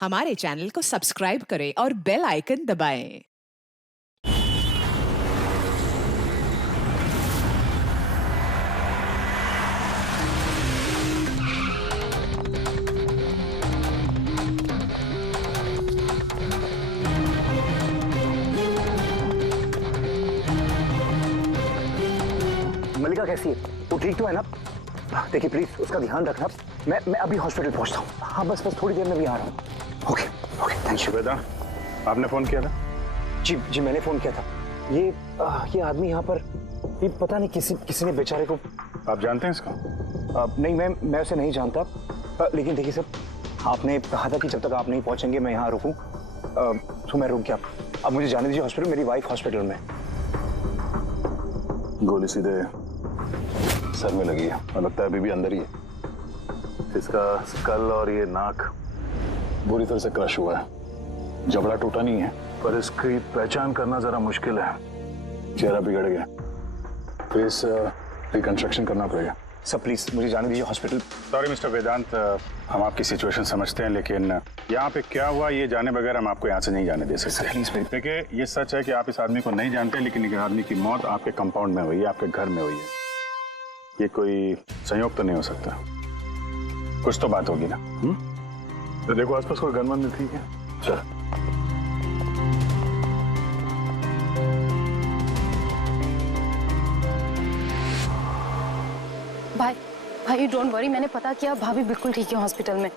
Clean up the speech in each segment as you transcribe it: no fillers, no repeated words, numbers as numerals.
हमारे चैनल को सब्सक्राइब करें और बेल आइकन दबाएं। मल्लिका कैसी है? वो ठीक तो है ना? देखिए प्लीज उसका ध्यान रखना। मैं अभी हॉस्पिटल पहुंचता हूँ। हाँ बस थोड़ी देर में भी आ रहा हूँ। Okay okay thank you. Veda, आपने फोन किया था? जी मैंने फोन किया था। ये आदमी यहाँ पर, ये पता नहीं किसी ने बेचारे को। आप जानते हैं इसको? नहीं मैं उसे नहीं जानता। लेकिन देखिए सर, आपने कहा था कि जब तक आप नहीं पहुंचेंगे मैं यहाँ रुकूं, तो मैं रुक गया। अब मुझे जाने दीजिए हॉस्पिटल, मेरी वाइफ हॉस्पिटल में। गोली सीधे सर में लगी है और लगता है अभी भी अंदर ही है। इसका स्कल और ये नाक बुरी तरह से क्रश हुआ है। जबड़ा टूटा नहीं है पर इसकी पहचान करना जरा मुश्किल है। चेहरा बिगड़ गया, फेस रिकंस्ट्रक्शन करना पड़ेगा। सर प्लीज मुझे जाने दीजिए हॉस्पिटल। सॉरी मिस्टर वेदांत, हम आपकी सिचुएशन समझते हैं लेकिन यहाँ पे क्या हुआ ये जाने बगैर हम आपको यहाँ से नहीं जाने दे सकते। प्लीज देखिए ये सच है कि आप इस आदमी को नहीं जानते, लेकिन एक आदमी की मौत आपके कंपाउंड में हुई है, आपके घर में हुई है। ये कोई संयोग तो नहीं हो सकता, कुछ तो बात होगी ना? तो देखो आसपास कोई गनमन नहीं थी क्या? चल भाई डोंट वरी, मैंने पता किया, भाभी बिल्कुल ठीक है हॉस्पिटल में।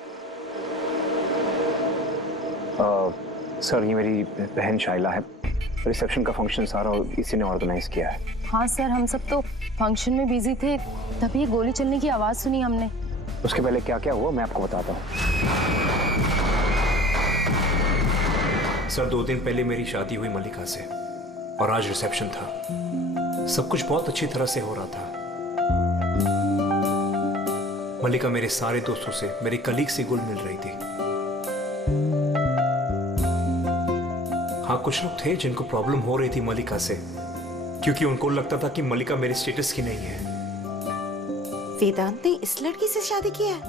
सर ये मेरी बहन शाइला है। रिसेप्शन का फंक्शन सारा इसी ने ऑर्गेनाइज किया है। हाँ सर, हम सब तो फंक्शन में बिजी थे, तभी गोली चलने की आवाज सुनी हमने। उसके पहले क्या क्या हुआ मैं आपको बताता हूँ। सर 2 दिन पहले मेरी शादी हुई मल्लिका से और आज रिसेप्शन था। सब कुछ बहुत अच्छी तरह से हो रहा था। मल्लिका मेरे सारे दोस्तों से, मेरे कलीग से घुल मिल रही थी। हाँ कुछ लोग थे जिनको प्रॉब्लम हो रही थी मल्लिका से, क्योंकि उनको लगता था कि मल्लिका मेरे स्टेटस की नहीं है। वेदांत ने इस लड़की से शादी की है?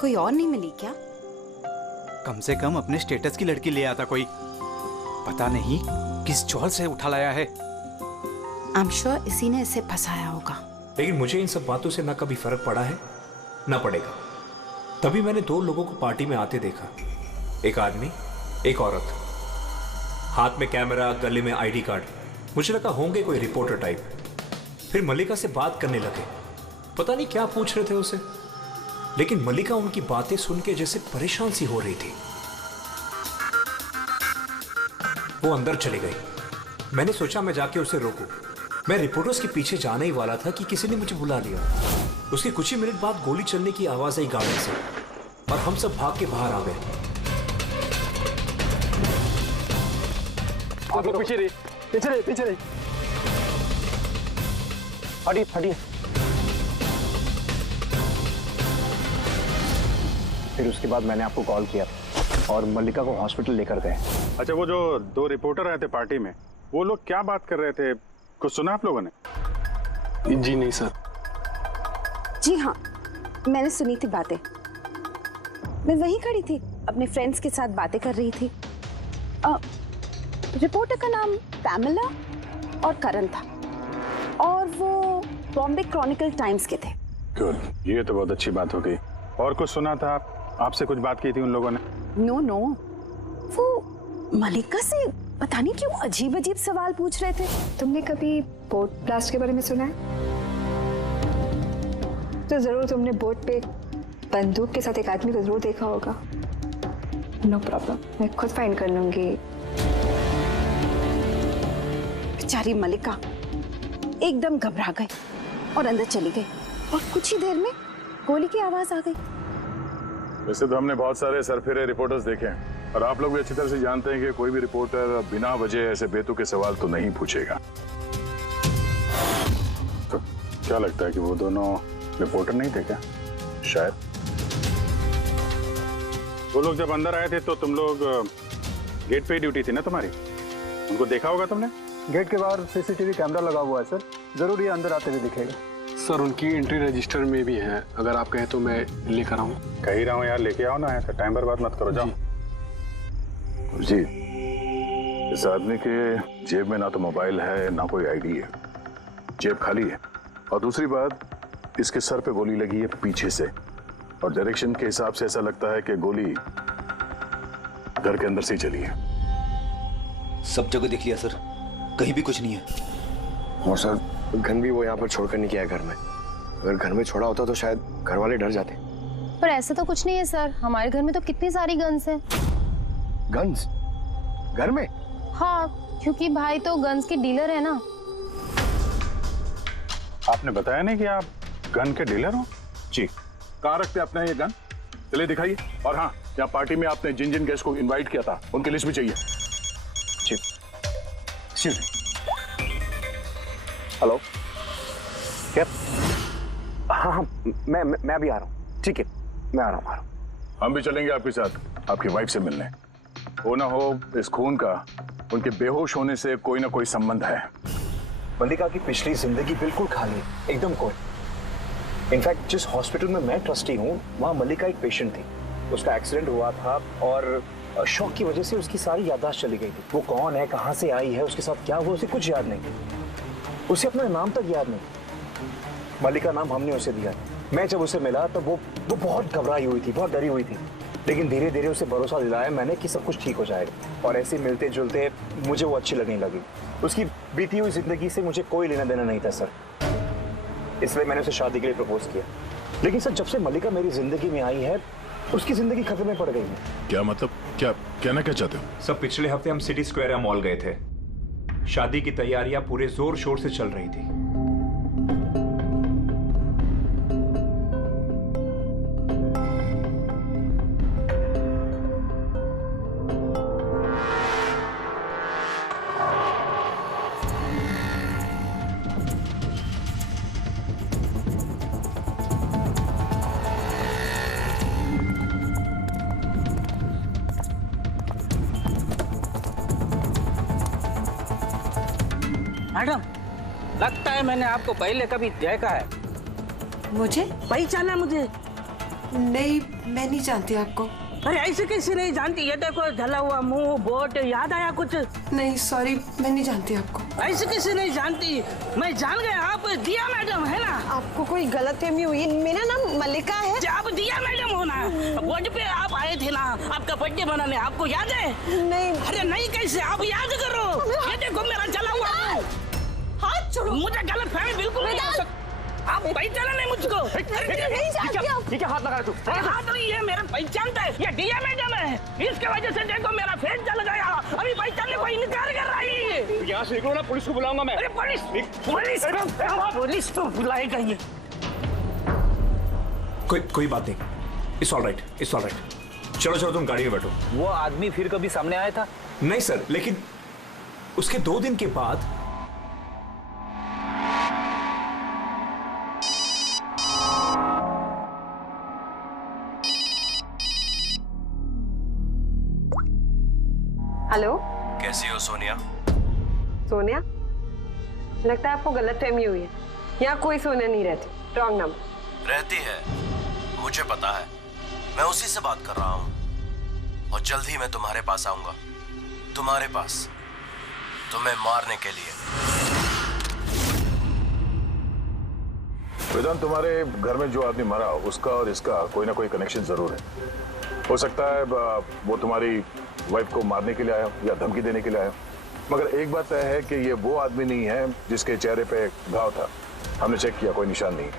कोई और नहीं मिली क्या? कम से कम अपने स्टेटस की लड़की ले आता कोई। पता नहीं किस चौल से उठा लाया है। आई एम श्योर इसी ने इसे फंसाया होगा। लेकिन मुझे इन सब बातों से ना कभी फर्क पड़ा है ना पड़ेगा। तभी मैंने 2 लोगों को पार्टी में आते देखा, एक आदमी एक औरत, हाथ में कैमरा, गले में आईडी कार्ड। मुझे लगा होंगे कोई रिपोर्टर टाइप। फिर मल्लिका से बात करने लगे, पता नहीं क्या पूछ रहे थे उसे, लेकिन मल्लिका उनकी बातें सुन के जैसे परेशान सी हो रही थी। वो अंदर चली गई। मैंने सोचा मैं जाके उसे रोकूं। मैं रिपोर्टर्स के पीछे जाने ही वाला था कि किसी ने मुझे बुला लिया। उसके कुछ ही मिनट बाद गोली चलने की आवाज आई गाड़ी से और हम सब भाग के बाहर आ गए। पीछे रही। हटिए। फिर उसके बाद मैंने आपको कॉल किया और मल्लिका को हॉस्पिटल लेकर गए। अच्छा, वो जो 2 रिपोर्टर आए थे पार्टी में, वो लोग क्या बात कर रहे थे? कुछ सुना आप लोगों ने? जी नहीं सर। जी हाँ, मैंने सुनी थी बातें। मैं वहीं खड़ी थी, अपने फ्रेंड्स के साथ बातें कर रही थी। रिपोर्टर का नाम पैमेला और करण था और वो बॉम्बे क्रॉनिकल टाइम्स के थे। गुड, ये तो बहुत अच्छी बात हो गई। और कुछ सुना था आपसे कुछ बात की थी उन लोगों ने? नो, वो मल्लिका से पता नहीं क्यों अजीब सवाल पूछ रहे थे। तुमने कभी बोट ब्लास्ट के बारे में सुना है? तो जरूर तुमने बोट पे बंदूक के साथ एक आदमी को जरूर देखा होगा। नो प्रॉब्लम, मैं खुद फाइंड कर लूंगी। बेचारी मल्लिका एकदम घबरा गई और अंदर चली गई और कुछ ही देर में गोली की आवाज आ गई। वैसे तो हमने बहुत सारे सरफिरे रिपोर्टर्स देखे हैं और आप लोग भी अच्छी तरह से जानते हैं कि कोई भी रिपोर्टर बिना वजह ऐसे बेतुके सवाल तो नहीं पूछेगा। तो क्या लगता है कि वो दोनों रिपोर्टर नहीं थे क्या? शायद। वो लोग जब अंदर आए थे तो तुम लोग गेट पे ही ड्यूटी थी ना तुम्हारी? उनको देखा होगा तुमने? गेट के बाहर सीसीटीवी कैमरा लगा हुआ है सर, जरूर ये अंदर आते हुए दिखेगा। सर उनकी एंट्री रजिस्टर में भी है, अगर आप कहें तो मैं लेकर आऊँ। कह ही रहा हूँ यार, लेके आओ ना, ऐसा टाइम बर्बाद मत करो, जाओ। जी, इस आदमी के जेब में ना तो मोबाइल है ना कोई आईडी है, जेब खाली है। और दूसरी बात, इसके सर पे गोली लगी है पीछे से, और डायरेक्शन के हिसाब से ऐसा लगता है कि गोली घर के अंदर से ही चली है। सब जगह देख लिया सर, कहीं भी कुछ नहीं है। और सर, गन भी वो यहाँ पर छोड़कर नहीं गया घर में। अगर घर में छोड़ा होता तो शायद घर वाले डर जाते। पर ऐसा तो कुछ नहीं है सर, हमारे घर में तो कितनी सारी गन्स हैं। गन्स? घर में? हाँ, क्योंकि भाई तो गन्स के डीलर है ना। आपने बताया नहीं कि आप गन के डीलर हो? जी। कहाँ रखते अपने ये गन? चलिए दिखाइए। और हाँ, यहाँ पार्टी में आपने जिन जिन गेस्ट को इनवाइट किया था उनकी लिस्ट भी चाहिए। जी। हेलो, क्या? हाँ हाँ, मैं भी आ रहा हूँ। ठीक है, मैं आ रहा हूँ। हम भी चलेंगे आपके साथ, आपकी वाइफ से मिलने। हो ना हो इस खून का उनके बेहोश होने से कोई ना कोई संबंध है। मल्लिका की पिछली जिंदगी बिल्कुल खाली है, एकदम कोई। इनफैक्ट जिस हॉस्पिटल में मैं ट्रस्टी हूँ, वहाँ मल्लिका एक पेशेंट थी। उसका एक्सीडेंट हुआ था और शॉक की वजह से उसकी सारी याददाश्त चली गई थी। वो कौन है, कहाँ से आई है, उसके साथ क्या हुआ, उसे कुछ याद नहीं। उसे अपना नाम तक याद नहीं। मल्लिका नाम हमने उसे दिया। मैं जब उसे मिला तब वो बहुत घबराई हुई थी, बहुत डरी हुई थी। लेकिन धीरे धीरे उसे भरोसा दिलाया मैंने कि सब कुछ ठीक हो जाएगा। और ऐसे मिलते जुलते मुझे वो अच्छी लगने लगी। उसकी बीती हुई जिंदगी से मुझे कोई लेना देना नहीं था सर, इसलिए मैंने उसे शादी के लिए प्रपोज किया। लेकिन सर, जब से मल्लिका मेरी जिंदगी में आई है, उसकी जिंदगी खतरे में पड़ गई है। क्या मतलब? क्या कहना क्या चाहते हो? सब पिछले हफ्ते हम सिटी स्क्वायर मॉल गए थे। शादी की तैयारियां पूरे जोर शोर से चल रही थी। मैडम, लगता है मैंने आपको पहले कभी देखा है। मुझे पहचाना मुझे? नहीं, मैं नहीं जानती आपको। अरे ऐसे कैसे नहीं जानती? ये देखो, ढला हुआ मुंह, बोट, याद आया कुछ? नहीं सॉरी, मैं नहीं जानती आपको। ऐसे कैसे नहीं जानती? मैं जान गया, आप दिया मैडम है ना? आपको कोई गलतफहमी हुई। मेरा नाम मल्लिका है। आप दिया मैडम हो ना? बोर्ड पे आप आए थे ना आपका बर्थडे मनाने, आपको याद है? नहीं। अरे नहीं कैसे, आप याद करो। ये देखो मेरा जला हुआ मुंह। हाथ छोड़ो। मुझे गलतफहमी बिल्कुल नहीं हो सकती। आप पहचाना नहीं मुझको? ये क्या हाथ लगा तू? हाथ नहीं है, मेरा पहचानता है। ये दिया मैडम है, इसके वजह से देखो मेरा फेस जल गया। अभी पहचानने को इनकार कर रही है। यहाँ से निकलो ना, पुलिस को बुलाऊंगा मैं। अरे पुलिस तो बुलाएगा ये। कोई बात नहीं, it's all right, it's all right. चलो तुम गाड़ी में बैठो। वो आदमी फिर कभी सामने आया था? नहीं सर, लेकिन उसके 2 दिन के बाद हेलो, कैसी हो सोनिया? सोनिया? लगता है आपको गलतफहमी हुई है। यहाँ कोई सोनिया नहीं रहती, रॉन्ग नंबर। रहती है, मुझे पता है। मैं उसी से बात कर रहा हूँ और जल्द ही मैं तुम्हारे पास आऊंगा। तुम्हारे पास, तुम्हें मारने के लिए। वेदांत, तुम्हारे घर में जो आदमी मरा उसका और इसका कोई ना कोई कनेक्शन जरूर है। हो सकता है वो तुम्हारी वाइफ को मारने के लिए आया या धमकी देने के लिए आया, मगर एक बात तय है कि ये वो आदमी नहीं है जिसके चेहरे पे घाव था। हमने चेक किया, कोई निशान नहीं,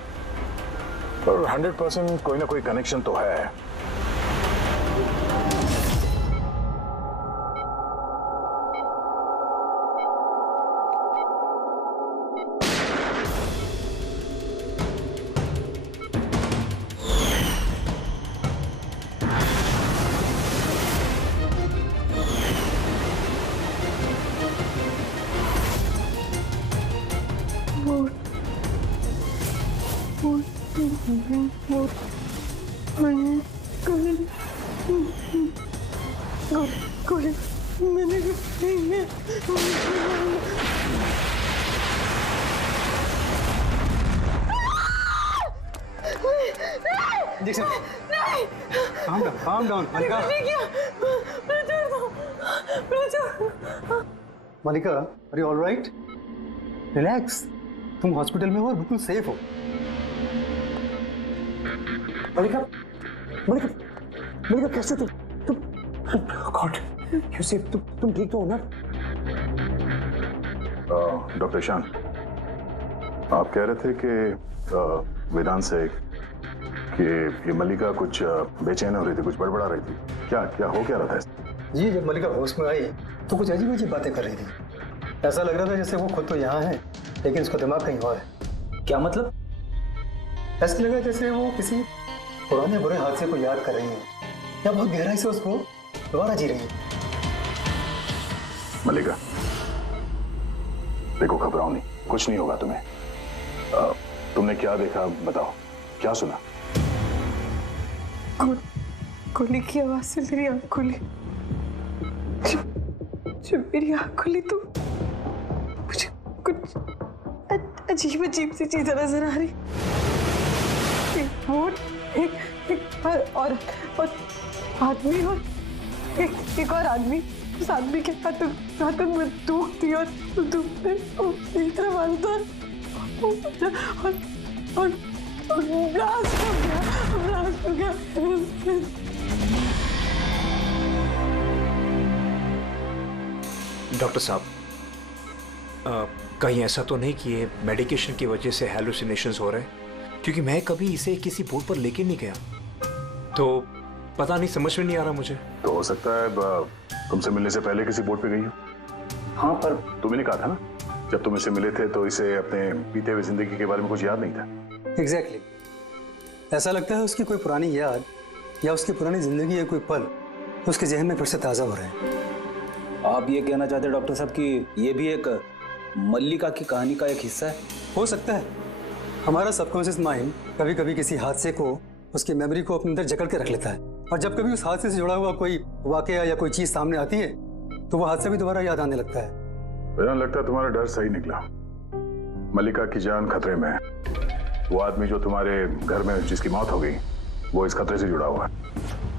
और 100% कोई ना कोई कनेक्शन तो है। Calm down, Malika. Malika, are you alright? Relax, तुम हॉस्पिटल में हो और बिल्कुल सेफ हो। मलिका, मलिका, मलिका कैसे तुम गॉड यू सेफ, तुम ठीक तो हो ना? डॉक्टर ईशान, आप कह रहे थे कि वेदांत से कि ये मल्लिका कुछ बेचैन हो रही थी, कुछ बड़बड़ा रही थी। क्या क्या हो क्या रहा था? जी, जब मलिका होश में आई तो कुछ अजीब अजीब बातें कर रही थी। ऐसा लग रहा था जैसे वो खुद तो यहाँ है लेकिन उसका दिमाग कहीं और है। क्या मतलब? ऐसा लगा जैसे वो किसी पुराने बुरे हादसे को याद कर रही है या बहुत गहराई से उसको दोबारा जी रही है। मल्लिका, देखो घबराओ नहीं, कुछ नहीं होगा तुम्हें। तुमने क्या देखा बताओ, क्या सुना? गोली की आवाज से मेरी आंख खुली। जब मेरी आंख खुली तो मुझे कुछ अजीब अजीब सी चीजें नजर आ रही। एक बोट, एक और आदमी और एक और आदमी। उस आदमी के हाथों में बंदूक थी और मेरी तरफ आता और ब्लास्ट हो गया। डॉक्टर साहब, कहीं ऐसा तो नहीं कि ये मेडिकेशन की वजह से हैलुसिनेशंस हो रहे हैं? क्योंकि मैं कभी इसे किसी बोर्ड पर लेके नहीं गया, तो पता नहीं, समझ में नहीं आ रहा मुझे। तो हो सकता है तुमसे मिलने से पहले किसी बोर्ड पे गई हो। हाँ, पर तुमने नहीं कहा था ना, जब तुम इसे मिले थे तो इसे अपने बीते हुए जिंदगी के बारे में कुछ याद नहीं था। एग्जैक्टली, ऐसा लगता है उसकी कोई पुरानी याद या उसकी पुरानी जिंदगी या कोई पल उसके जहन में फिर से ताजा हो रहे हैं। आप ये कहना चाहते हैं डॉक्टर साहब कि ये भी एक मल्लिका की कहानी का एक हिस्सा है? हो सकता है। हमारा सबकॉन्शियस माइंड कभी कभी किसी हादसे को, उसकी मेमोरी को अपने अंदर जकड़ के रख लेता है, और जब कभी उस हादसे से जुड़ा हुआ कोई वाकया या कोई चीज सामने आती है तो वो हादसा भी दोबारा याद आने लगता है। मुझे लगता है तुम्हारा डर सही निकला। मल्लिका की जान खतरे में है। वो आदमी जो तुम्हारे घर में जिसकी मौत हो गई, वो इस खतरे से जुड़ा हुआ है।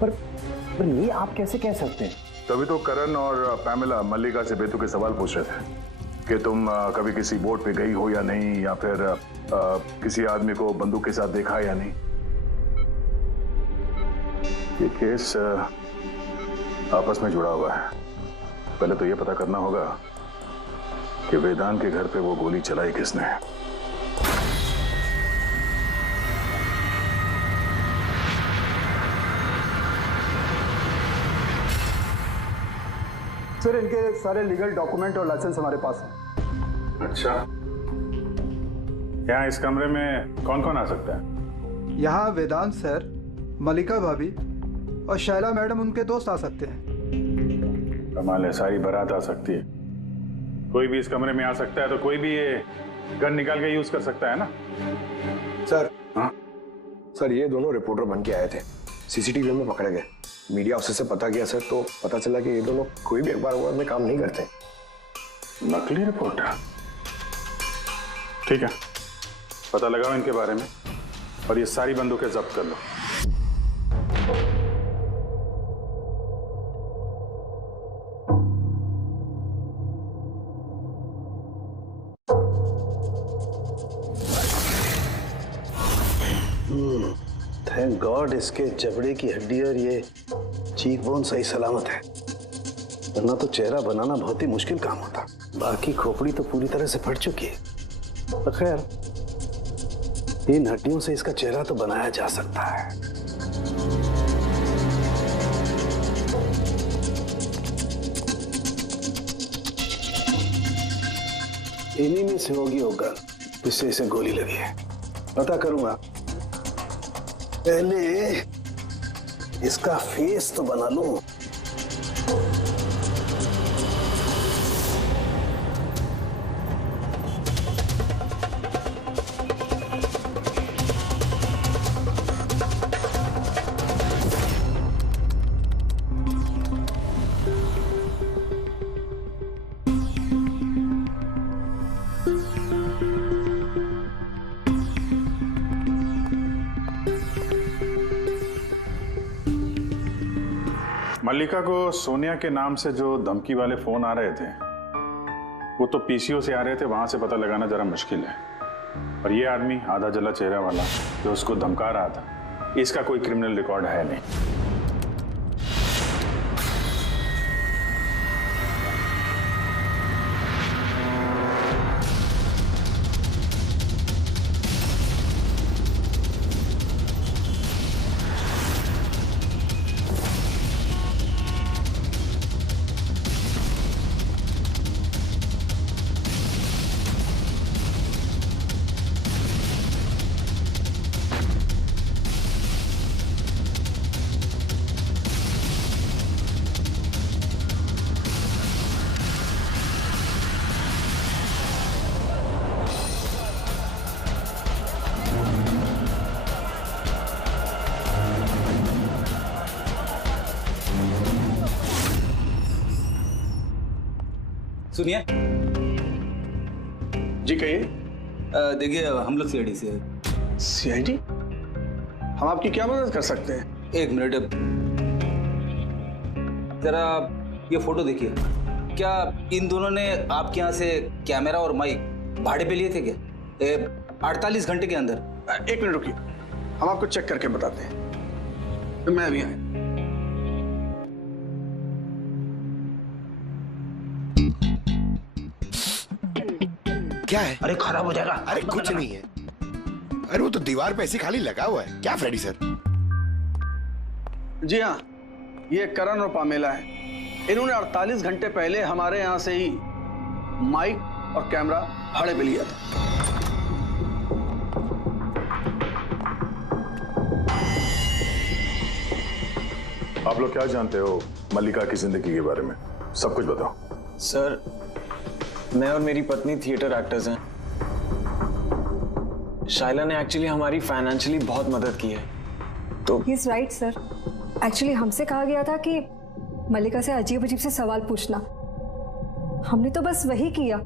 पर ये आप कैसे कह सकते हैं? तभी तो करण और पैमेला मल्लिका से बेतुके सवाल पूछ रहे थे कि तुम कभी किसी बोट पे गई हो या नहीं, या फिर किसी आदमी को बंदूक के साथ देखा या नहीं। ये केस आपस में जुड़ा हुआ है। पहले तो ये पता करना होगा कि वेदांत के घर पे वो गोली चलाई किसने। सर, इनके सारे लीगल डॉक्यूमेंट और लाइसेंस हमारे पास हैं। अच्छा, यहाँ इस कमरे में कौन कौन आ सकता है? यहाँ वेदांत सर, मल्लिका भाभी और शैला मैडम उनके दोस्त आ सकते हैं। कमाल है, सारी बारात आ सकती है। कोई भी इस कमरे में आ सकता है, तो कोई भी ये गन निकाल के यूज कर सकता है ना? सर, हाँ सर, ये दोनों रिपोर्टर बन के आए थे, सीसीटीवी में पकड़े गए। मीडिया ऑफिसर से पता किया सर, तो पता चला कि ये दोनों कोई भी अखबार में काम नहीं करते। नकली रिपोर्टर? ठीक है, पता लगाओ इनके बारे में और ये सारी बंदूकें जब्त कर लो। थैंक गॉड इसके जबड़े की हड्डी और ये चीक बोन सही सलामत है, वरना तो चेहरा बनाना बहुत ही मुश्किल काम होता। बाकी खोपड़ी तो पूरी तरह से फट चुकी है, पर खैर इन हड्डियों से इसका चेहरा तो बनाया जा सकता है। इन्हीं में से होगी होगा जिससे इसे गोली लगी है। पता करूंगा, पहले इसका फेस तो बना लूं। मल्लिका को सोनिया के नाम से जो धमकी वाले फोन आ रहे थे वो तो पीसीओ से आ रहे थे, वहां से पता लगाना जरा मुश्किल है। और ये आदमी आधा जला चेहरा वाला जो उसको धमका रहा था, इसका कोई क्रिमिनल रिकॉर्ड है नहीं। सुनिए जी, कहिए। देखिए हम लोग सीआईडी से सीआईडी? हम आपकी क्या मदद कर सकते हैं? एक मिनट, जरा ये फोटो देखिए। क्या इन दोनों ने आपके यहाँ से कैमरा और माइक भाड़े पे लिए थे क्या 48 घंटे के अंदर? एक मिनट रुकिए, हम आपको चेक करके बताते हैं। तो मैं अभी आया। क्या है? अरे खराब हो जाएगा। अरे कुछ नहीं है। अरे वो तो दीवार पे ऐसे खाली लगा हुआ है। क्या फ्रेडी सर? जी हाँ, ये करण और पामेला है। इन्होंने 48 घंटे पहले हमारे यहाँ से ही माइक और कैमरा भाड़े पे लिया था। आप लोग क्या जानते हो मल्लिका की जिंदगी के बारे में? सब कुछ बताओ। सर, मैं और मेरी पत्नी थिएटर एक्टर्स हैं। शाइला ने एक्चुअली हमारी फाइनेंशियली बहुत मदद की है। तो he is right sir. Actually हमसे कहा गया था कि मल्लिका से अजीब अजीब से सवाल पूछना। हमने तो बस वही किया।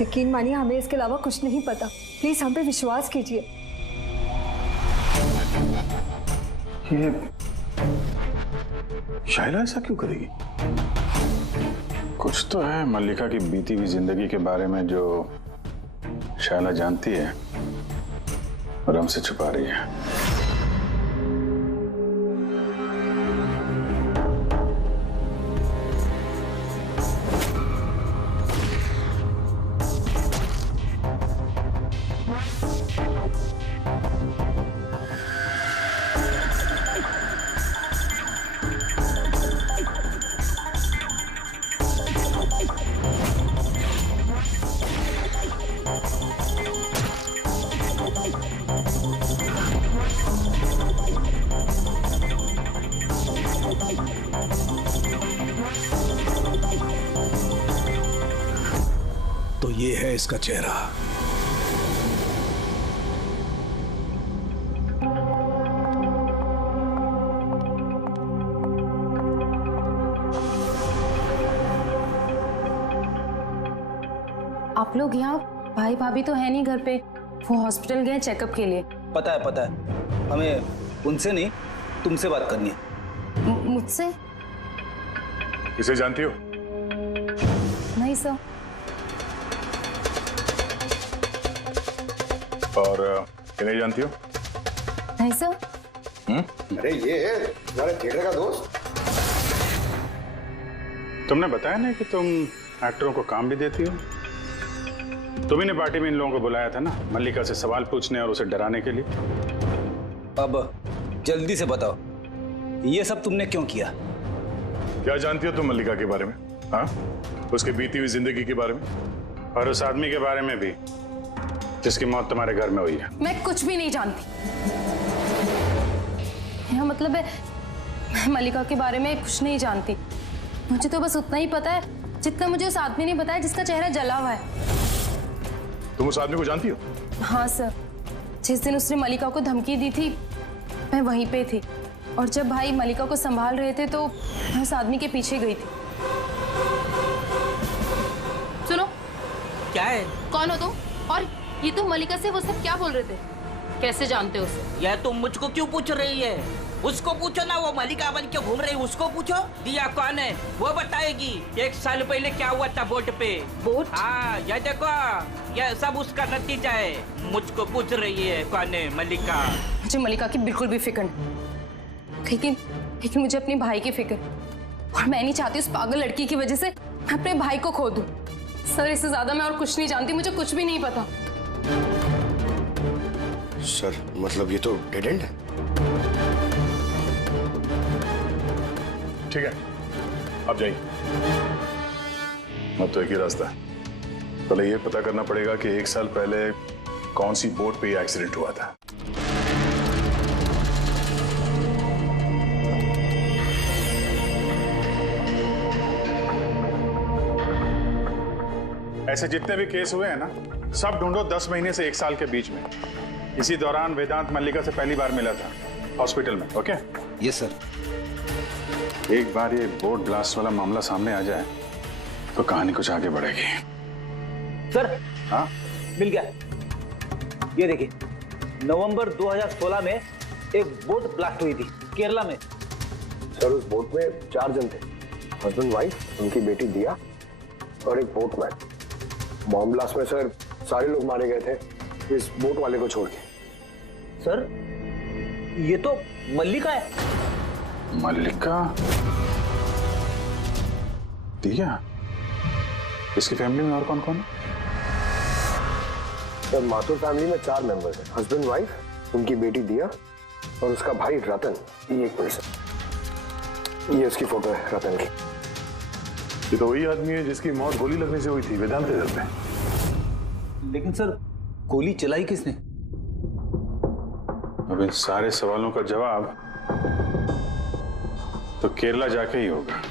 यकीन मानिए, हमें इसके अलावा कुछ नहीं पता। प्लीज हम पे विश्वास कीजिए। ये शाइला ऐसा क्यों करेगी? कुछ तो है मल्लिका की बीती हुई जिंदगी के बारे में जो शाइला जानती है और हमसे छुपा रही है। तो ये है इसका चेहरा। आप लोग यहाँ, भाई भाभी तो है नहीं घर पे, वो हॉस्पिटल गए चेकअप के लिए। पता है, हमें उनसे नहीं तुमसे बात करनी है। मुझसे? इसे जानती हो? नहीं सर। और इन्हें जानती हो? नहीं सर। अरे ये है तुम्हारे थिएटर का दोस्त। तुमने बताया ना कि तुम एक्टरों को काम भी देती हो। तुम्ही ने पार्टी में इन लोगों को बुलाया था ना, मल्लिका से सवाल पूछने और उसे डराने के लिए। अब जल्दी से बताओ, ये सब तुमने क्यों किया? क्या जानती हो तुम मल्लिका के बारे में? हाँ, उसके बीती हुई जिंदगी के बारे में और उस आदमी के बारे में भी जिसकी मौत तुम्हारे घर में हुई है। मैं कुछ भी नहीं जानती। यह मतलब है, मैं मल्लिका के बारे में कुछ नहीं जानती। मुझे तो बस उतना ही पता है जितना मुझे उस आदमी ने बताया जिसका चेहरा जला हुआ है। तुम उस आदमी को जानती हो? हाँ सर, जिस दिन उसने मल्लिका को धमकी दी थी मैं वहीं पे थी, और जब भाई मल्लिका को संभाल रहे थे तो मैं उस आदमी के पीछे गई थी। सुनो, क्या है? कौन हो तुम? और ये तुम मल्लिका से वो सब क्या बोल रहे थे? कैसे जानते हो उसे? यह तुम मुझको क्यों पूछ रही है? उसको पूछो ना, वो मलिका बन के घूम रही, उसको पूछो। दिया कौन है वो बताएगी। 1 साल पहले क्या हुआ था बोट पे। बोट? हाँ, ये देखो, ये सब उसका नतीजा है। मुझको पूछ रही है कौन है मलिका। मुझे मलिका की बिल्कुल भी फिक्र नहीं, लेकिन मुझे अपने भाई की फिक्र, और मैं नहीं चाहती उस पागल लड़की की वजह से मैं अपने भाई को खो दूं। सर, इससे ज्यादा मैं और कुछ नहीं जानती, मुझे कुछ भी नहीं पता। सर मतलब ये तो डेड एंड है। ठीक है, अब जाइए। अब तो एक ही रास्ता है, पहले ये पता करना पड़ेगा कि 1 साल पहले कौन सी बोट पे ये एक्सीडेंट हुआ था। ऐसे जितने भी केस हुए हैं ना, सब ढूंढो 10 महीने से 1 साल के बीच में। इसी दौरान वेदांत मल्लिका से पहली बार मिला था हॉस्पिटल में। ओके? Yes sir. एक बार ये बोट ब्लास्ट वाला मामला सामने आ जाए तो कहानी कुछ आगे बढ़ेगी। सर, हाँ, मिल गया। ये देखिए, नवंबर 2016 में एक बोट ब्लास्ट हुई थी केरला में। सर उस बोट में 4 जन थे, हस्बैंड वाइफ, उनकी बेटी दिया और एक बोटमैन। बॉम्ब ब्लास्ट में सर सारे लोग मारे गए थे, इस बोट वाले को छोड़ के। सर, ये तो मल्लिका है। मल्लिका? दिया? इसकी फैमिली में और कौन कौन है? सर माथुर फैमिली में 4 मेंबर्स हैं, हस्बैंड वाइफ, उनकी बेटी दिया और उसका भाई रतन। ये एक पर्सन, ये उसकी फोटो है रतन की। ये तो वही आदमी है जिसकी मौत गोली लगने से हुई थी वेदांत के घर पे। लेकिन सर, गोली चलाई किसने? अब इन सारे सवालों का जवाब तो केरला जाके ही होगा।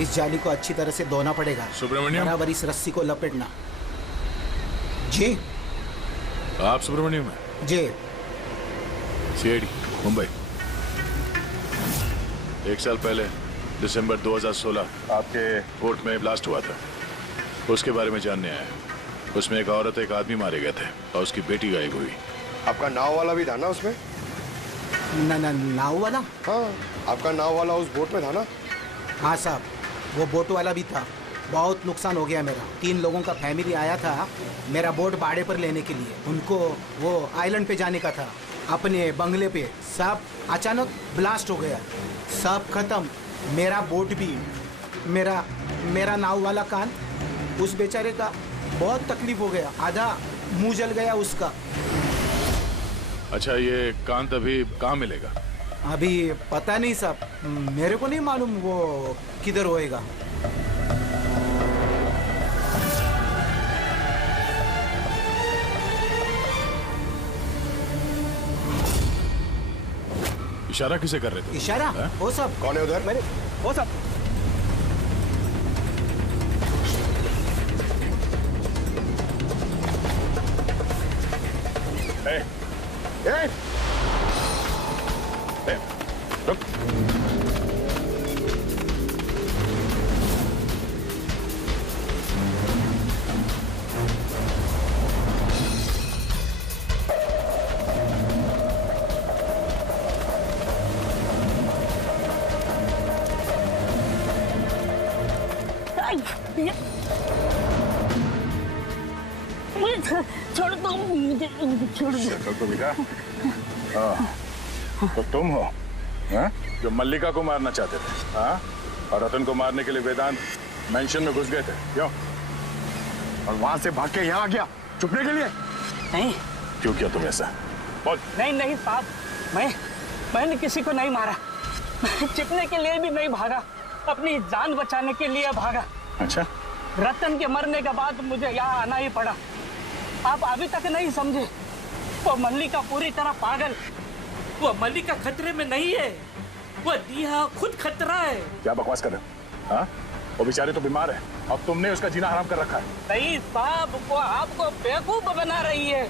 इस जाली को अच्छी तरह से धोना पड़ेगा। सुब्रमण्यम, बराबर इस रस्सी को लपेटना। जी आप सुब्रमण्यम हैं? जी। सीआईडी मुंबई। 1 साल पहले दिसंबर 2016 आपके कोर्ट में ब्लास्ट हुआ था, उसके बारे में जानने आया। उसमें एक औरत एक आदमी मारे गए थे और उसकी बेटी गायब हुई। आपका नाव वाला भी था ना उसमें? नाव वाला? हाँ, आपका नाव वाला उस बोट में था ना? हाँ साहब, वो बोट वाला भी था। बहुत नुकसान हो गया मेरा। 3 लोगों का फैमिली आया था मेरा बोट भाड़े पर लेने के लिए। उनको वो आइलैंड पे जाने का था, अपने बंगले पे। सब अचानक ब्लास्ट हो गया, सब खत्म। मेरा बोट भी, मेरा नाव वाला कान, उस बेचारे का बहुत तकलीफ हो गया। आधा मुंह जल गया उसका। अच्छा, ये कान तभी कहाँ मिलेगा? अभी पता नहीं साहब, मेरे को नहीं मालूम वो किधर होएगा। इशारा किसे कर रहे थे? इशारा? वो सब कौन है उधर? मैंने वो सब रुक। छोड़ दो मुझे, छोड़ दो। तो बेटा, तो तुम हो हाँ? जो मल्लिका को मारना चाहते थे हाँ? और रतन को मारने के लिए वेदांत मेंशन में घुस गए थे, क्यों? और वहां से भाग के यहाँ आ गया। छुपने के लिए? नहीं। क्यों किया तुम ऐसा? बोल। नहीं नहीं साहब, मैंने किसी को नहीं मारा। छिपने के लिए भी नहीं भागा, अपनी जान बचाने के लिए भागा। अच्छा। रतन के मरने के बाद मुझे यहाँ आना ही पड़ा। आप अभी तक नहीं समझे, वो मल्लिका पूरी तरह पागल। वो मल्लिका खतरे में नहीं है, वो दिया खुद खतरा है। क्या बकवास कर रहे हो? हाँ? वो बेचारे तो बीमार है और तुमने उसका जीना हराम कर रखा है। नहीं साहब, वो आपको बेवकूफ बना रही है।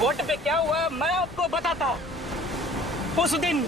वोट पे क्या हुआ मैं आपको बताता। उस दिन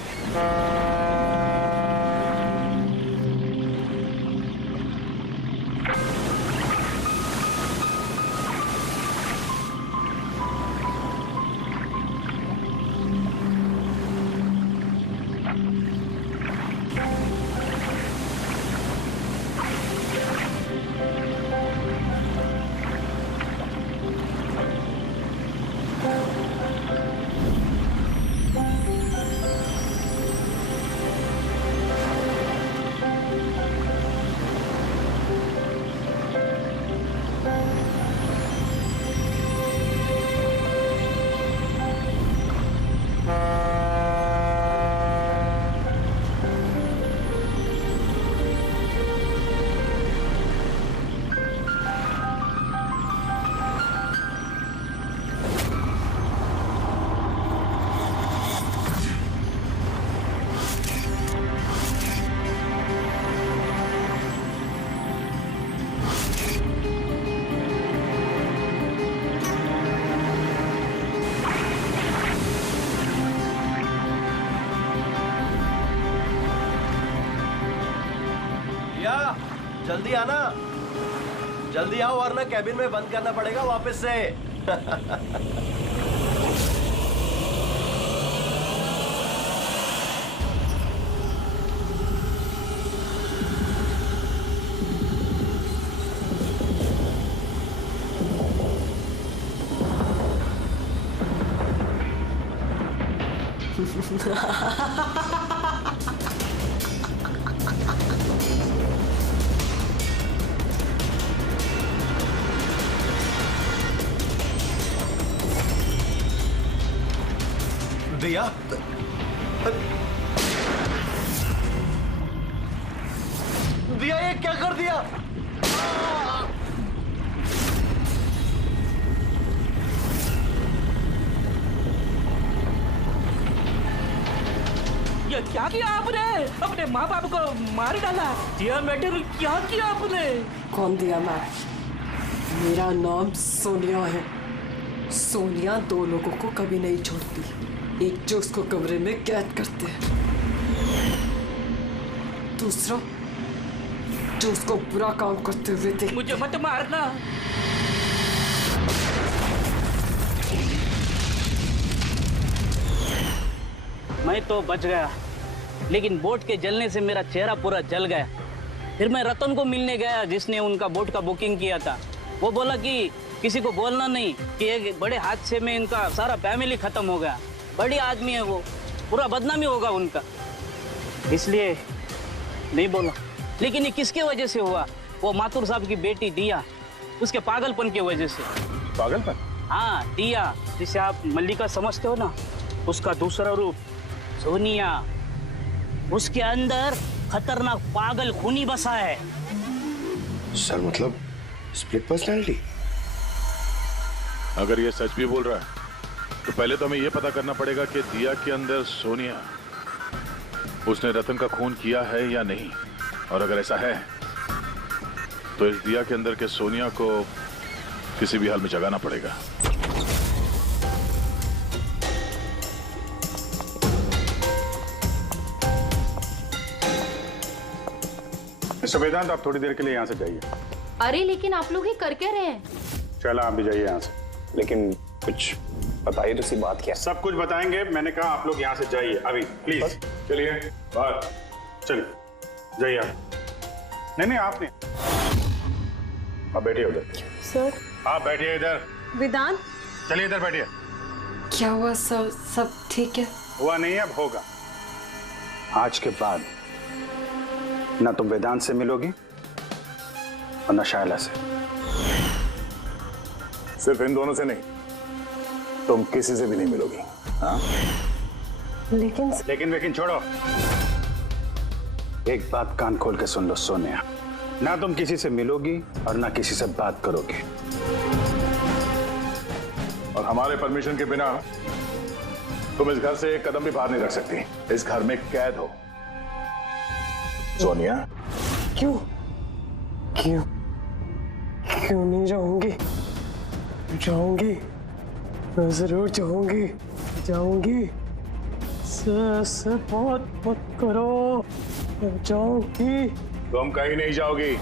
जल्दी आना, जल्दी आओ वरना कैबिन में बंद करना पड़ेगा वापस से। दिया, दिया ये क्या कर दिया? ये क्या किया आपने? अपने माँ बाप को मार डाला। दिया मैडम, क्या किया आपने? कौन दिया? मैं, मेरा नाम सोनिया है। सोनिया दो लोगों को कभी नहीं छोड़ती, एक जो उसको कमरे में कैद करते हैं, दूसरा जो उसको बुरा काम करते हुए देख। मुझे मत मारना। मैं तो बच गया, लेकिन बोट के जलने से मेरा चेहरा पूरा जल गया। फिर मैं रतन को मिलने गया जिसने उनका बोट का बुकिंग किया था। वो बोला कि किसी को बोलना नहीं कि एक बड़े हादसे में इनका सारा फैमिली खत्म हो गया। बड़ी आदमी है वो, पूरा बदनामी होगा उनका, इसलिए नहीं बोला। लेकिन ये किसके वजह से हुआ? वो माथुर साहब की बेटी दिया, उसके पागलपन की वजह से। पागलपन? हाँ, दिया जिसे आप मल्लिका समझते हो ना, उसका दूसरा रूप सोनिया, उसके अंदर खतरनाक पागल खूनी बसा है। सर मतलब स्प्लिट पर्सनालिटी? अगर ये सच भी बोल रहा है तो पहले तो हमें यह पता करना पड़ेगा कि दिया के अंदर सोनिया, उसने रतन का खून किया है या नहीं। और अगर ऐसा है तो इस दिया के अंदर के सोनिया को किसी भी हाल में जगाना पड़ेगा। मिस्टर वेदांत, आप थोड़ी देर के लिए यहाँ से जाइए। अरे लेकिन आप लोग ही कर क्या रहे हैं? चला, आप भी जाइए यहाँ से। लेकिन कुछ बताइए तो सी बात क्या? सब कुछ बताएंगे, मैंने कहा आप लोग यहाँ से जाइए अभी प्लीज। चलिए बाहर, चलिए जाइए आप। नहीं आप नहीं, आप बैठिए उधर। सर आप बैठिए इधर। वेदांत, चलिए इधर बैठिए। क्या हुआ सर? सब ठीक है? हुआ नहीं, अब होगा। आज के बाद ना तुम वेदांत से मिलोगी और ना शायला से। सिर्फ इन दोनों से नहीं, तुम किसी से भी नहीं मिलोगी। हाँ? लेकिन छोड़ो। एक बात कान खोल के सुन लो सोनिया, ना तुम किसी से मिलोगी और ना किसी से बात करोगी, और हमारे परमिशन के बिना तुम इस घर से एक कदम भी बाहर नहीं रख सकती। इस घर में कैद हो। सोनिया। क्यों क्यों क्यों नहीं जाऊंगी? जाऊंगी, मैं जरूर जाऊंगी, जाऊंगी। से बहुत मत करो, मैं जाऊंगी। तुम कहीं नहीं जाओगी।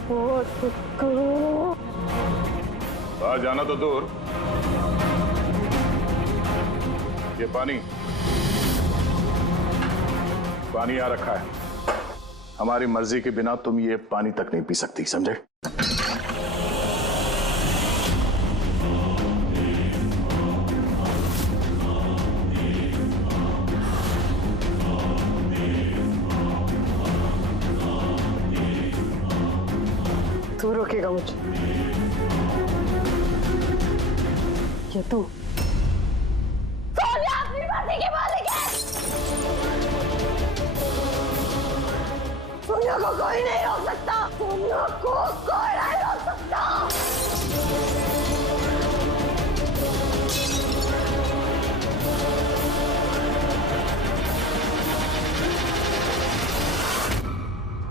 बहुत मत करो। बाहर जाना तो दूर, ये पानी यहाँ रखा है। हमारी मर्जी के बिना तुम ये पानी तक नहीं पी सकती, समझे? तू रोकेगा मुझे क्या? तू सोनिया अपनी मर्जी की मालिक है। सोनिया को कोई नहीं रोक सकता। सोनिया को कोई नहीं रोक सकता।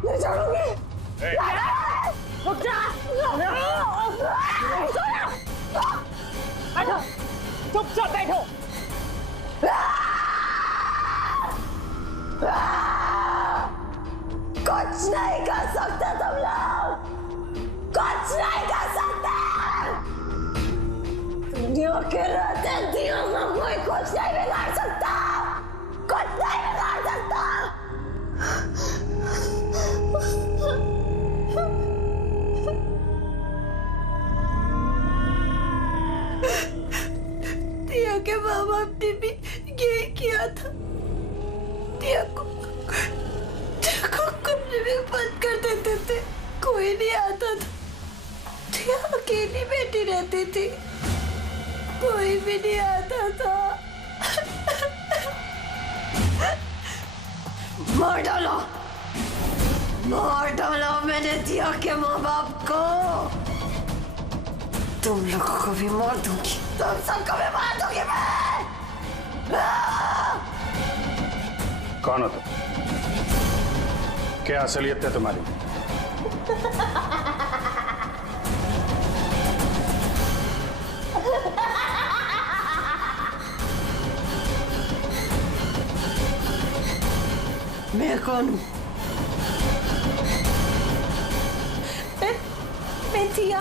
नहीं छोड़ूंगी। रुक जा। बैठो, चुपचाप बैठो। कुछ नहीं कर सकते तुम लोग, कुछ नहीं कर सकते। दुनिया के रहते दिनों में कोई कुछ नहीं बिगाड़ सकता, कुछ नहीं बिगाड़ सकता। टिया के माँ बाप ने भी यही किया था। टिया को कमरे में बंद कर देते थे, कोई नहीं आता था। टिया अकेली बैठी रहती थी, कोई भी नहीं आता था। मार डालो, मार डालो मैंने टिया के माँ बाप को। तुम लोगों को भी मार दूंगी, तुम सबको भी मार दूंगी मैं। कौन हो तुम? क्या असलियत है तुम्हारी? मैं कौन हूँ? मैं टिया,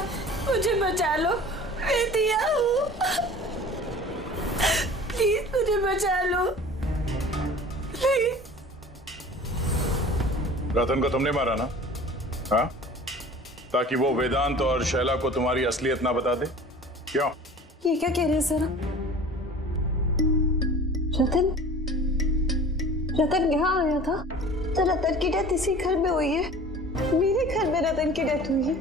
मुझे बचा लो। मैं टिया हूँ, प्लीज मुझे बचा लो, प्लीज। रतन को तुमने मारा ना? हाँ? ताकि वो वेदांत और शैला को तुम्हारी असलियत ना बता दे? क्यों? ये क्या कह रहे हैं सर? रतन रतन यहाँ आया था? तो रतन की डेथ इसी घर में हुई है, मेरे घर में रतन की डेथ हुई है।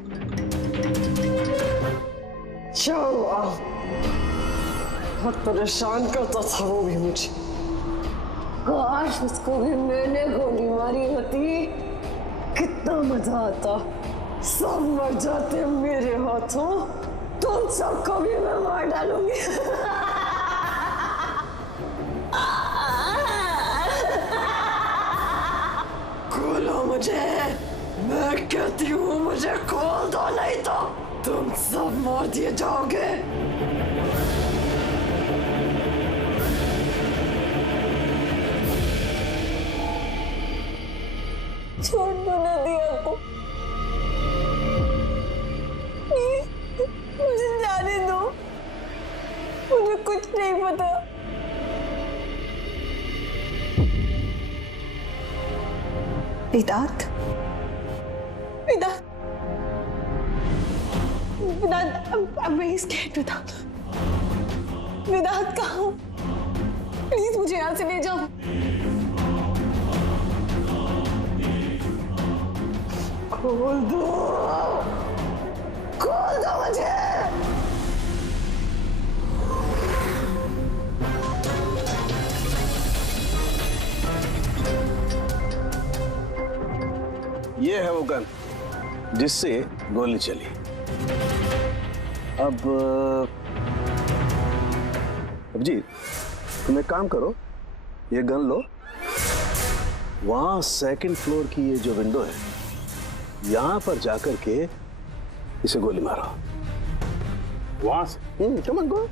बहुत परेशान करता था वो भी मुझे। काश उसको भी मैंने गोली मारी होती, कितना मजा आता। सब मर जाते मेरे हाथों, तुम सबको भी मैं मार डालूंगी। खोलो मुझे, मैं कहती हूँ मुझे खोल दो, नहीं तो तुम सब मार दिए जाओगे। छोड़ दो ना दिया को, मुझे जाने दो, मुझे कुछ नहीं पता। वेदांत, वेदांत, वेदांत, I'm very scared वेदांत। वेदांत कहाँ हो? प्लीज मुझे यहाँ से ले जाओ। खोल दो, ये है वो गन जिससे गोली चली। अब जी तुम एक काम करो, ये गन लो, वहां सेकंड फ्लोर की ये जो विंडो है यहां पर जाकर के इसे गोली मारो। वहां से? Come on go.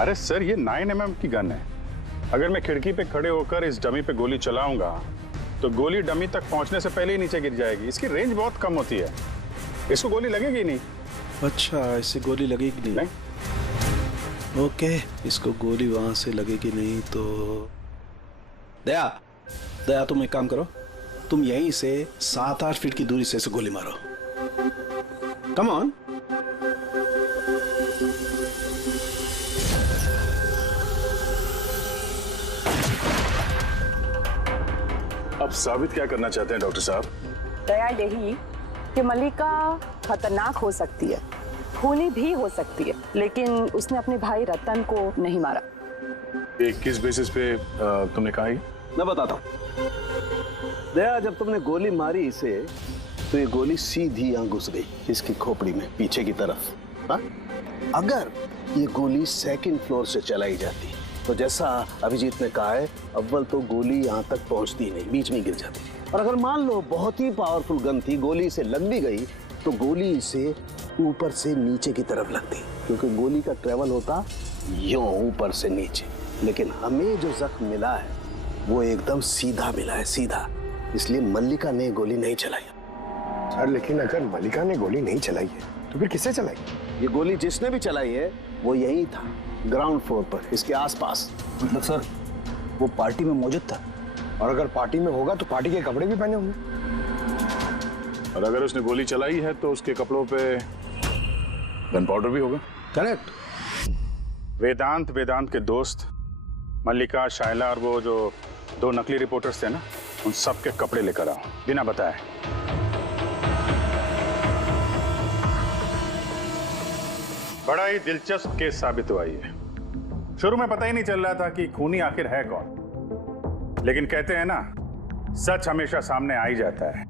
अरे सर, ये 9mm की गन है। अगर मैं खिड़की पे खड़े होकर इस डमी पे गोली चलाऊंगा तो गोली डमी तक पहुंचने से पहले ही नीचे गिर जाएगी। इसकी रेंज बहुत कम होती है, इसको गोली लगेगी नहीं। अच्छा, इससे गोली लगेगी नहीं? ओके, इसको गोली वहां से लगेगी नहीं तो दया तुम एक काम करो, तुम यहीं से 7-8 फीट की दूरी से इसे गोली मारो। Come on. अब साबित क्या करना चाहते हैं डॉक्टर साहब? दया यही कि मल्लिका खतरनाक हो सकती है, खूनी भी हो सकती है, लेकिन उसने अपने भाई रतन को नहीं मारा। ये किस बेसिस पे तुमने कहा? मैं बताता हूँ। दया, जब तुमने गोली मारी इसे तो ये गोली सीधी यहां घुस गई इसकी खोपड़ी में पीछे की तरफ। हा? अगर ये गोली सेकंड फ्लोर से चलाई जाती तो जैसा अभिजीत ने कहा है, अव्वल तो गोली यहां तक पहुंचती नहीं, बीच में गिर जाती। और अगर मान लो बहुत ही पावरफुल गन थी, गोली से लग भी गई तो गोली इसे ऊपर से नीचे की तरफ लगती, क्योंकि गोली का ट्रेवल होता यूं ऊपर से नीचे। लेकिन हमें जो जख्म मिला है वो एकदम सीधा मिला है, सीधा। इसलिए मल्लिका ने गोली नहीं चलाई। सर, लेकिन अगर मल्लिका ने गोली नहीं चलाई है तो फिर किसने चलाई? ये गोली जिसने भी चलाई है वो यही था, ग्राउंड फ्लोर पर, इसके आसपास। मतलब सर, वो पार्टी में मौजूद था? और अगर पार्टी में होगा तो पार्टी के कपड़े भी पहने होंगे। और अगर उसने गोली चलाई है तो उसके कपड़ों पे गन पाउडर भी होगा। करेक्ट। वेदांत के दोस्त मल्लिका, शायला और वो जो 2 नकली रिपोर्टर्स थे ना, उन सब के कपड़े लेकर आओ बिना बताए। बड़ा ही दिलचस्प केस साबित हुआ ये। शुरू में पता ही नहीं चल रहा था कि खूनी आखिर है कौन, लेकिन कहते हैं ना, सच हमेशा सामने आ ही जाता है।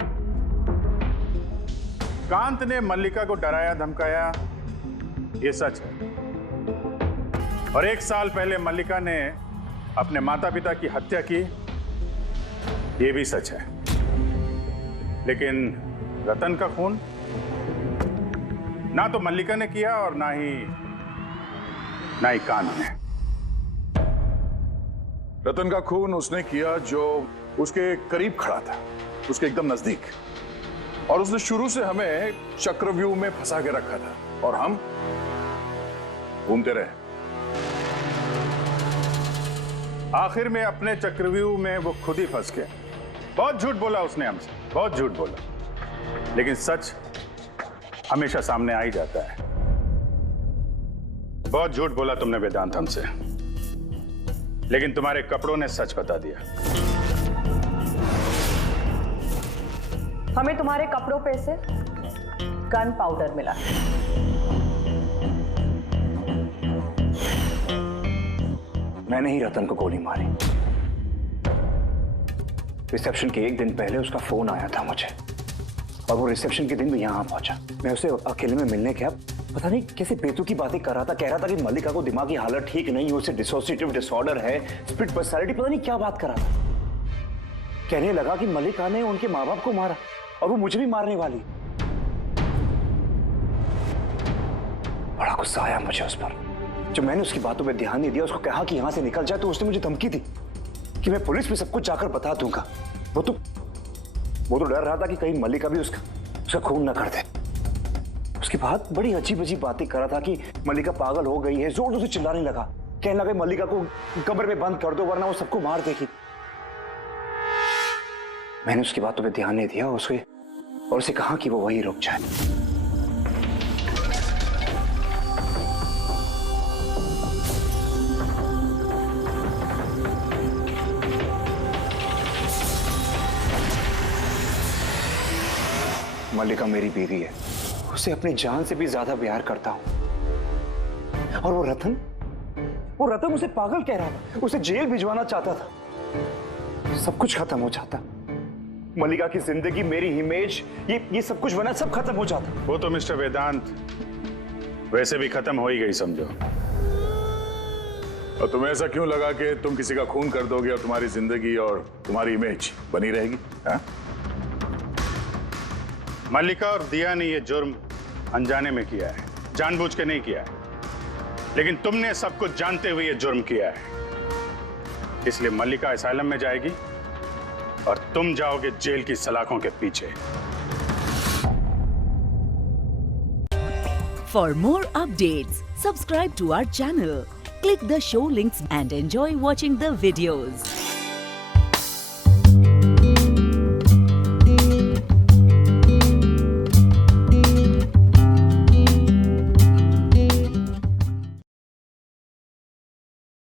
कांत ने मल्लिका को डराया धमकाया, ये सच है। और 1 साल पहले मल्लिका ने अपने माता पिता की हत्या की, ये भी सच है। लेकिन रतन का खून ना तो मल्लिका ने किया और ना ही कांत ने। रतन का खून उसने किया जो उसके करीब खड़ा था, उसके एकदम नजदीक, और उसने शुरू से हमें चक्रव्यूह में फंसा के रखा था और हम घूमते रहे। आखिर में अपने चक्रव्यूह में वो खुद ही फंस गया। बहुत झूठ बोला उसने हमसे, बहुत झूठ बोला, लेकिन सच हमेशा सामने आ ही जाता है। बहुत झूठ बोला तुमने वेदांत हमसे, लेकिन तुम्हारे कपड़ों ने सच बता दिया। हमें तुम्हारे कपड़ों पे से गन पाउडर मिला। मैंने ही रतन को गोली मारी। रिसेप्शन के 1 दिन पहले उसका फोन आया था मुझे, और वो रिसेप्शन के दिन भी यहाँ पहुंचा। मैं उसे अकेले में मिलने गया, पता नहीं कैसे बेतुकी बातें कर रहा था। कह रहा था कि मल्लिका को दिमागी हालत ठीक नहीं है, उसे डिसोसिएटिव डिसऑर्डर है, स्प्लिट पर्सनालिटी, पता नहीं क्या बात कर रहा था। कहने लगा कि मल्लिका ने उनके माँ बाप को मारा और वो मुझे भी मारने वाली। बड़ा गुस्सा आया मुझे उस पर। जब मैंने उसकी बातों पे ध्यान नहीं दिया, उसको कहा कि यहां से निकल जाए, तो उसने मुझे धमकी दी कि मैं पुलिस में सब कुछ जाकर बता दूंगा। वो तो डर रहा था कि कहीं मल्लिका भी उसका खून ना कर दे। उसके बाद बड़ी अजीब अजीब बातें कर रहा था कि मल्लिका पागल हो गई है, जोर जोर से चिल्लाने लगा, कहने लगा मल्लिका को कब्र में बंद कर दो वरना वो सबको मार देगी। मैंने उसकी बातों पे ध्यान नहीं दिया और उसे कहा कि वो वहीं रुक जाए। मल्लिका मेरी बीवी है, उसे अपनी जान से भी ज्यादा प्यार करता हूं। और वो रतन उसे पागल कह रहा था, उसे जेल भिजवाना चाहता था। सब कुछ खत्म हो जाता मलिका की जिंदगी, मेरी इमेज, ये सब कुछ बना, सब खत्म हो जाता। वो तो मिस्टर वेदांत वैसे भी खत्म हो ही गई समझो। और तुम्हें ऐसा क्यों लगा कि तुम किसी का खून कर दोगे और तुम्हारी जिंदगी और तुम्हारी इमेज बनी रहेगी? हा? मल्लिका और दिया ने यह जुर्म अनजाने में किया है, जानबूझ के नहीं किया है। लेकिन तुमने सब कुछ जानते हुए यह जुर्म किया है। इसलिए मल्लिका असाइलम में जाएगी और तुम जाओगे जेल की सलाखों के पीछे। For more updates, subscribe to our channel, click the show links and enjoy watching the videos.